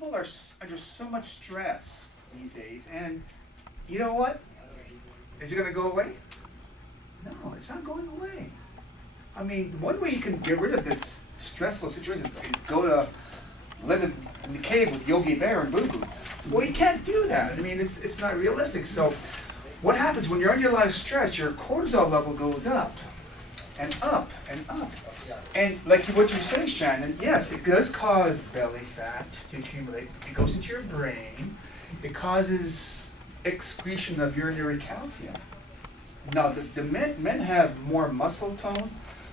people are under so much stress these days, and you know what? Is it going to go away? No, it's not going away. I mean, one way you can get rid of this stressful situation is go to live in the cave with Yogi Bear and Boo Boo. Well, you can't do that. I mean, it's not realistic. So what happens when you're under a lot of stress, your cortisol level goes up and up and up. And like what you say, Shannon, yes, it does cause belly fat to accumulate. It goes into your brain. It causes excretion of urinary calcium. Now, the men have more muscle tone,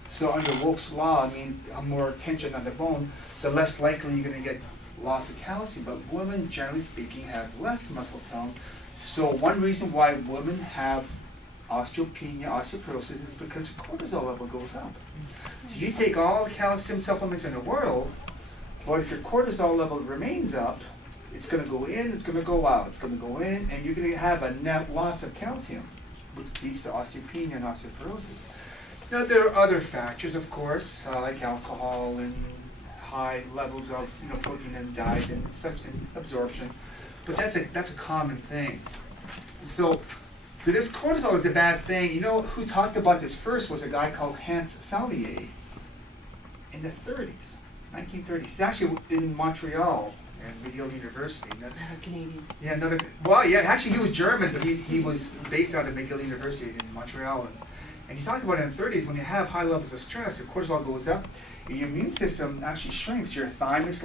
so under Wolff's law, it means more tension on the bone, the less likely you're going to get loss of calcium. But women, generally speaking, have less muscle tone. So one reason why women have osteopenia, osteoporosis, is because their cortisol level goes up. So you take all the calcium supplements in the world, but if your cortisol level remains up, it's going to go in, it's going to go out, it's going to go in, and you're going to have a net loss of calcium, which leads to osteopenia and osteoporosis. Now there are other factors, of course, like alcohol and high levels of protein in the diet and such and absorption, but that's a common thing. So this cortisol is a bad thing. You know who talked about this first was a guy called Hans Salier in the 30s, 1930s. He's actually in Montreal and McGill University. Canadian. Yeah, actually he was German, but he was based out of McGill University in Montreal. And he talked about it in the 30s, when you have high levels of stress, your cortisol goes up, and your immune system actually shrinks. Your thymus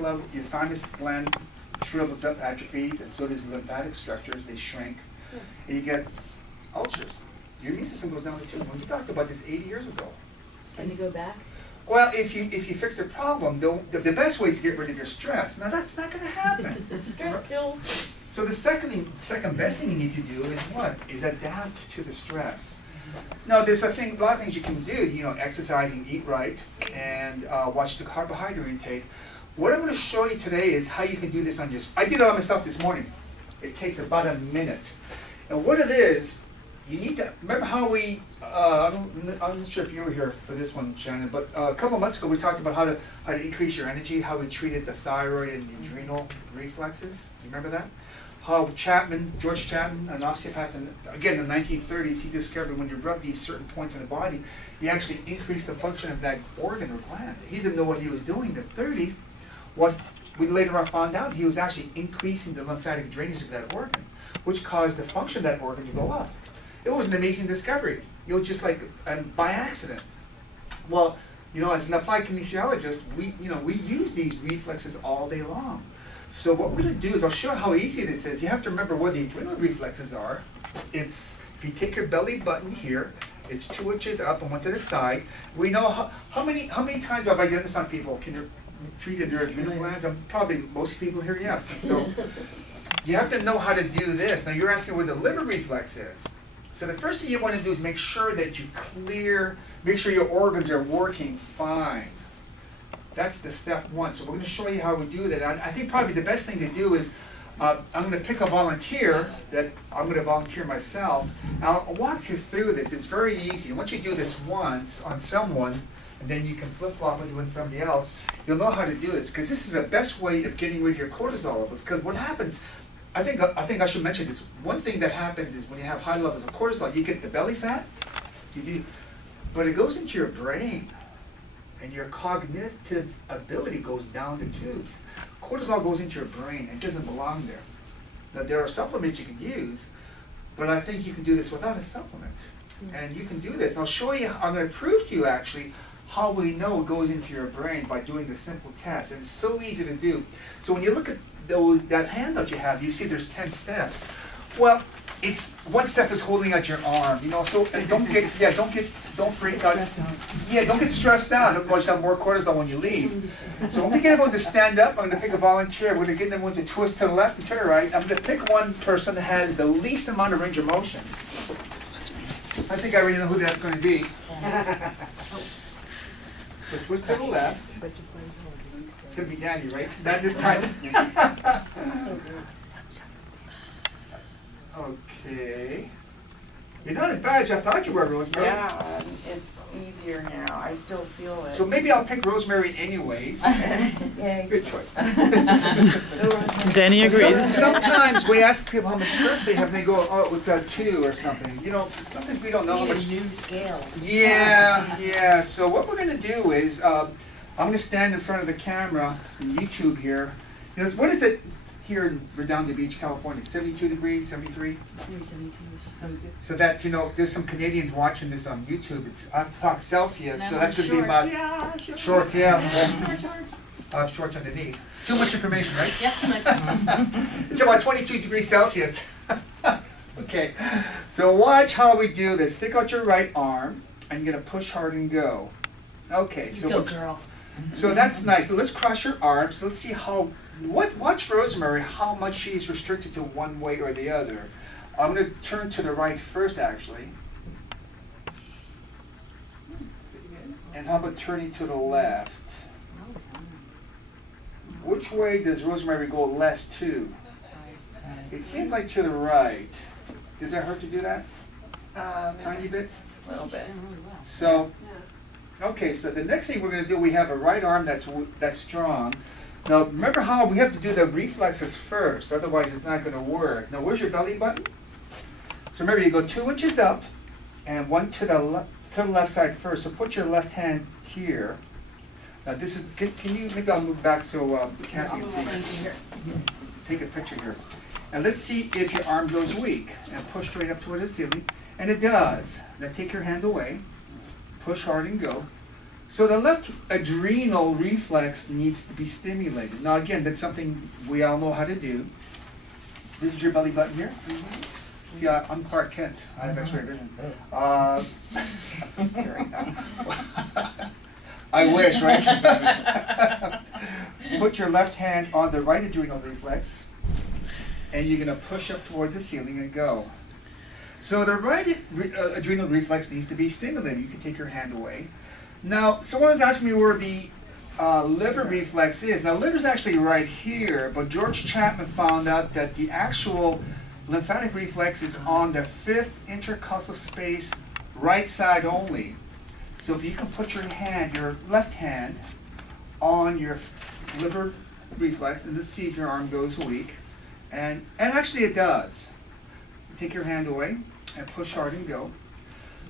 gland shrivels up, atrophies, and so does the lymphatic structures, they shrink. Yeah. And you get ulcers. Your immune system goes down too. When we talked about this 80 years ago. Can you go back? Well, if you fix the problem, the best way is to get rid of your stress. Now that's not going to happen. Stress kill. So the second best thing you need to do is what? Is adapt to the stress. Now there's a lot of things you can do. Exercising, eat right, and watch the carbohydrate intake. What I'm going to show you today is how you can do this on your. I did it on myself this morning. It takes about a minute. And what it is, you need to remember how we. I'm not sure if you were here for this one, Shannon, but a couple of months ago we talked about how to increase your energy, how we treated the thyroid and the adrenal reflexes. You remember that? How George Chapman, an osteopath, again in the 1930s, he discovered when you rub these certain points in the body, you actually increase the function of that organ or gland. He didn't know what he was doing in the 30s. What we later on found out, he was actually increasing the lymphatic drainage of that organ, which caused the function of that organ to go up. It was an amazing discovery. It was just like by accident. Well, as an applied kinesiologist, we use these reflexes all day long. So what we're going to do is I'll show you how easy this is. You have to remember where the adrenal reflexes are. If you take your belly button here, it's 2 inches up and 1 to the side. We know how many times have I done this on people? Can you treat their adrenal glands? Probably most people here, yes. And so you have to know how to do this. Now you're asking where the liver reflex is. So the first thing you want to do is make sure that you make sure your organs are working fine. That's the step one. So we're going to show you how we do that. I think probably the best thing to do is I'm going to pick a volunteer that I'm going to volunteer myself. I'll walk you through this. It's very easy. Once you do this once on someone, and then you can flip-flop with doing somebody else, you'll know how to do this. Because this is the best way of getting rid of your cortisol levels. Because what happens, I think I should mention this. One thing that happens is when you have high levels of cortisol, you get the belly fat, but it goes into your brain. And your cognitive ability goes down the tubes. Cortisol goes into your brain and doesn't belong there. Now there are supplements you can use, but I think you can do this without a supplement. And you can do this. I'll show you, I'm going to prove to you actually how we know it goes into your brain by doing the simple test. And it's so easy to do. So when you look at that handout you have, you see there's 10 steps. Well, it's one step is holding out your arm, so and don't freak out. Yeah, don't get stressed out. Otherwise you'll have more cortisol when you leave. So when we get everyone to stand up, I'm going to pick a volunteer. We're going to get everyone to twist to the left and to the right. I'm going to pick one person that has the least amount of range of motion. I think I already know who that's going to be. So twist to the left. It's going to be Danny, right? Not this time. Okay. You're not as bad as I thought you were, Rosemary. Yeah, it's easier now. I still feel it. So maybe I'll pick Rosemary anyways. Yay. Good choice. Danny agrees. Sometimes we ask people how much stress they have, and they go, "Oh, it was a 2 or something." You know, sometimes we don't know how Need a much. new scale. Yeah. So what we're gonna do is, I'm gonna stand in front of the camera, on YouTube here. You know, what is it here in Redondo Beach, California? 72 degrees, 73. It's maybe 72-ish. So that's, you know, there's some Canadians watching this on YouTube. I have to talk Celsius, And so I'm that's going to be shorts. about shorts. Yeah. Shorts. I have shorts underneath. Too much information, right? Yep, too much. It's about 22 degrees Celsius. Okay, so watch how we do this. Stick out your right arm, and you're going to push hard and go. Okay, You so go, girl. so that's nice. So let's cross your arms. Let's see how. Watch Rosemary, how much she's restricted to one way or the other. I'm going to turn to the right first, actually. And how about turning to the left? Which way does Rosemary go less to? It seems like to the right. Does it hurt to do that? Tiny bit? A little bit. So, okay, so the next thing we're going to do, we have a right arm that's strong. Now, remember how we have to do the reflexes first, otherwise it's not going to work. Now, where's your belly button? So remember, you go 2 inches up and 1 to the left side first. So put your left hand here. Now this is, can you, maybe I'll move back so Kathy can see. Take a picture here. And let's see if your arm goes weak. And push straight up toward the ceiling. And it does. Now take your hand away. Push hard and go. So the left adrenal reflex needs to be stimulated. Now again, that's something we all know how to do. This is your belly button here. See, I'm Clark Kent. I have X-ray vision. That's so scary. I wish, right? Put your left hand on the right adrenal reflex, and you're going to push up towards the ceiling and go. So the right adrenal reflex needs to be stimulated. You can take your hand away. Now, someone was asking me where the liver reflex is. Now, liver's actually right here, but George Chapman found out that the actual lymphatic reflex is on the 5th intercostal space, right side only. So if you can put your hand, your left hand, on your liver reflex, and let's see if your arm goes weak. And actually it does. Take your hand away and push hard and go.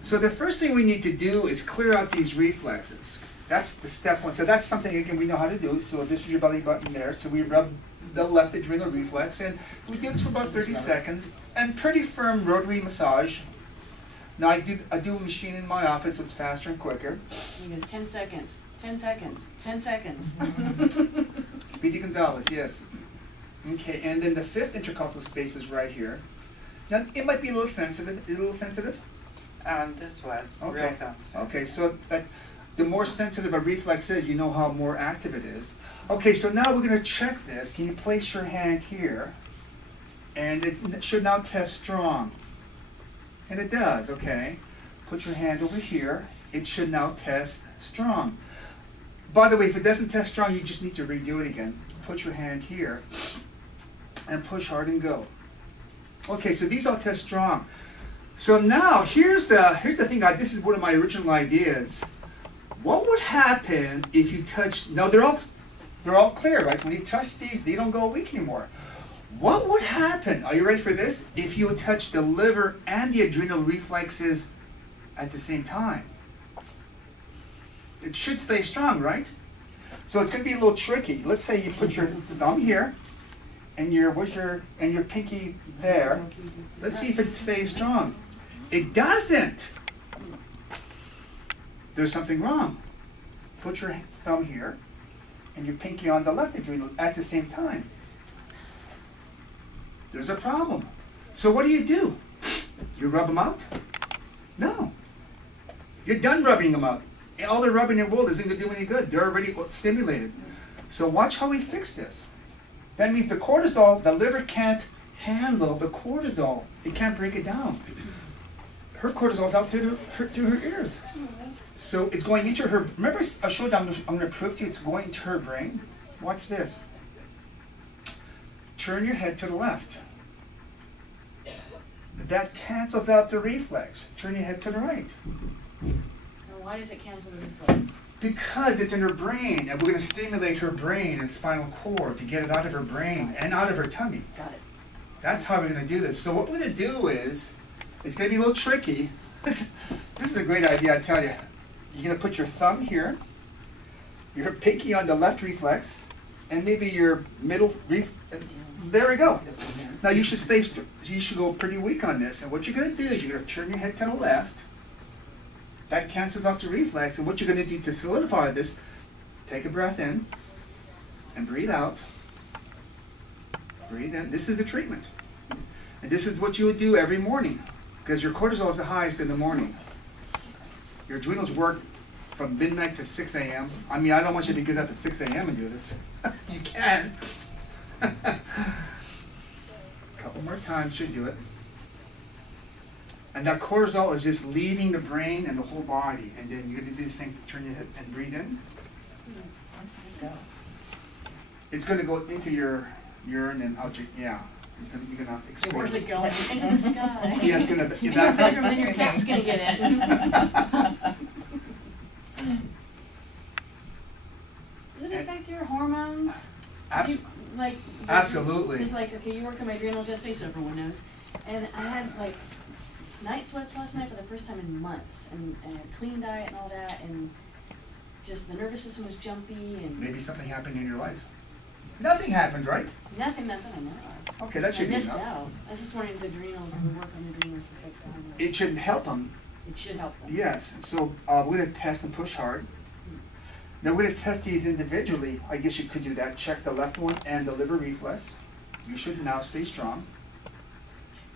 So the first thing we need to do is clear out these reflexes. That's the step 1. So that's something, again, we know how to do. So this is your belly button there. So we rub the left adrenal reflex, and we do this for about 30 seconds, and pretty firm rotary massage. Now I do a machine in my office, so it's faster and quicker. He goes 10 seconds, 10 seconds, 10 seconds. Speedy Gonzalez, yes. Okay, and then the 5th intercostal space is right here. Now it might be a little sensitive. Is it a little sensitive? This was Okay. real sensitive. Okay, so the more sensitive a reflex is, you know how more active it is. Okay, so now we're going to check this. Can you place your hand here? And it should now test strong. And it does, okay. Put your hand over here. It should now test strong. By the way, if it doesn't test strong, you just need to redo it again. Put your hand here and push hard and go. Okay, so these all test strong. So now, here's the thing. This is one of my original ideas. What would happen if you touch? Now they're all clear, right? When you touch these, they don't go weak anymore. What would happen? Are you ready for this? If you would touch the liver and the adrenal reflexes at the same time, it should stay strong, right? So it's going to be a little tricky. Let's say you put your thumb here, and your pinky there. Let's see if it stays strong. It doesn't. There's something wrong. Put your thumb here and your pinky on the left adrenal at the same time. There's a problem. So what do? You rub them out? No. You're done rubbing them out. All the rubbing in the world isn't going to do any good. They're already stimulated. So watch how we fix this. That means the cortisol, the liver can't handle the cortisol. It can't break it down. Her cortisol's out through her ears. So it's going into her, remember I showed you, I'm going to prove to you it's going into her brain? Watch this. Turn your head to the left. that cancels out the reflex. Turn your head to the right. Now, why does it cancel the reflex? Because it's in her brain, and we're going to stimulate her brain and spinal cord to get it out of her brain and out of her tummy. Got it. That's how we're going to do this. So what we're going to do is, it's going to be a little tricky. This is a great idea, I tell you. You're going to put your thumb here, your pinky on the left reflex, and maybe your middle there we go. Now you should you should go pretty weak on this. And what you're going to do is you're going to turn your head to the left. That cancels out the reflex. And what you're going to do to solidify this, take a breath in and breathe out. Breathe in. This is the treatment. And this is what you would do every morning, because your cortisol is the highest in the morning. Your adrenals work from midnight to 6 a.m. I mean, I don't want you to be good up at 6 a.m. and do this. You can. A couple more times should do it. And that cortisol is just leaving the brain and the whole body. And then you're going to do this thing, turn your head and breathe in. It's going to go into your urine and out your, yeah. You're going to So where's it going? Into the sky. Yeah, it's going to. You go bedroom, then your cat's going to get in. Does it affect your hormones? Like, absolutely. Because, like, okay, you worked on my adrenals yesterday, so everyone knows. And I had, like, night sweats last night for the first time in months. And a clean diet and all that. And just the nervous system was jumpy. And maybe something happened in your life. Nothing happened, right? Nothing I know of. Okay, that should be enough. I enough. missed out. I was just wondering if the adrenals, the work on the adrenals affects them. It shouldn't help them. It should help them. Yes. So we're going to test and push hard. Now we're going to test these individually. I guess you could do that. Check the left one and the liver reflex. You should now stay strong.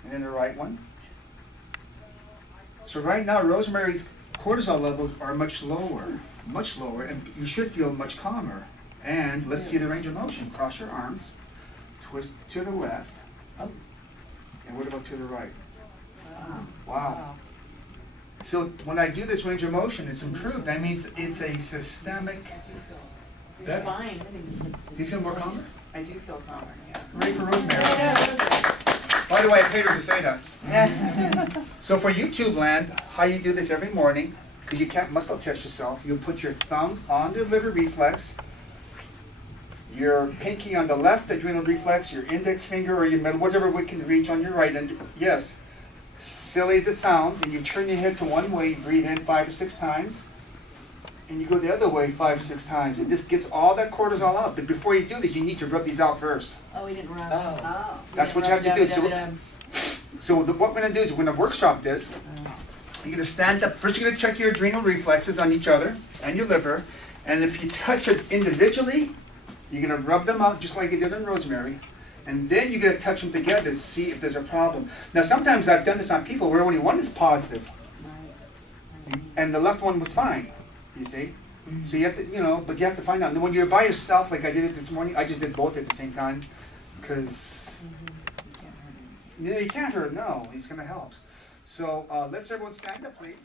And then the right one. So right now, Rosemary's cortisol levels are much lower, and you should feel much calmer. And let's see the range of motion. Cross your arms, twist to the left. Oh. And what about to the right? Wow. Wow. So when I do this range of motion, it's improved. That means it's a systemic. Your spine, everything just looks. Do you feel more calmer? I do feel calmer, yeah. Ready for Rosemary? By the way, I paid her to say that. So for YouTube land, how you do this every morning, because you can't muscle test yourself, you put your thumb on the liver reflex, your pinky on the left adrenal reflex, your index finger or your middle, whatever we can reach on your right, and yes, silly as it sounds, and you turn your head to one way, you breathe in 5 or 6 times, and you go the other way 5 or 6 times, and this gets all that cortisol out. But before you do this, you need to rub these out first. Oh, we didn't rub. Oh. That's what you have to do. So what we're going to do is we're going to workshop this. You're going to stand up. First, you're going to check your adrenal reflexes on each other and your liver. And if you touch it individually, you're going to rub them out just like you did on Rosemary. And then you're going to touch them together to see if there's a problem. Now, sometimes I've done this on people where only one is positive. And the left one was fine, you see. So you have to, but you have to find out. And when you're by yourself, like I did it this morning, I just did both at the same time. Because you can't hurt him, no. He's going to help. So let's everyone stand up, please.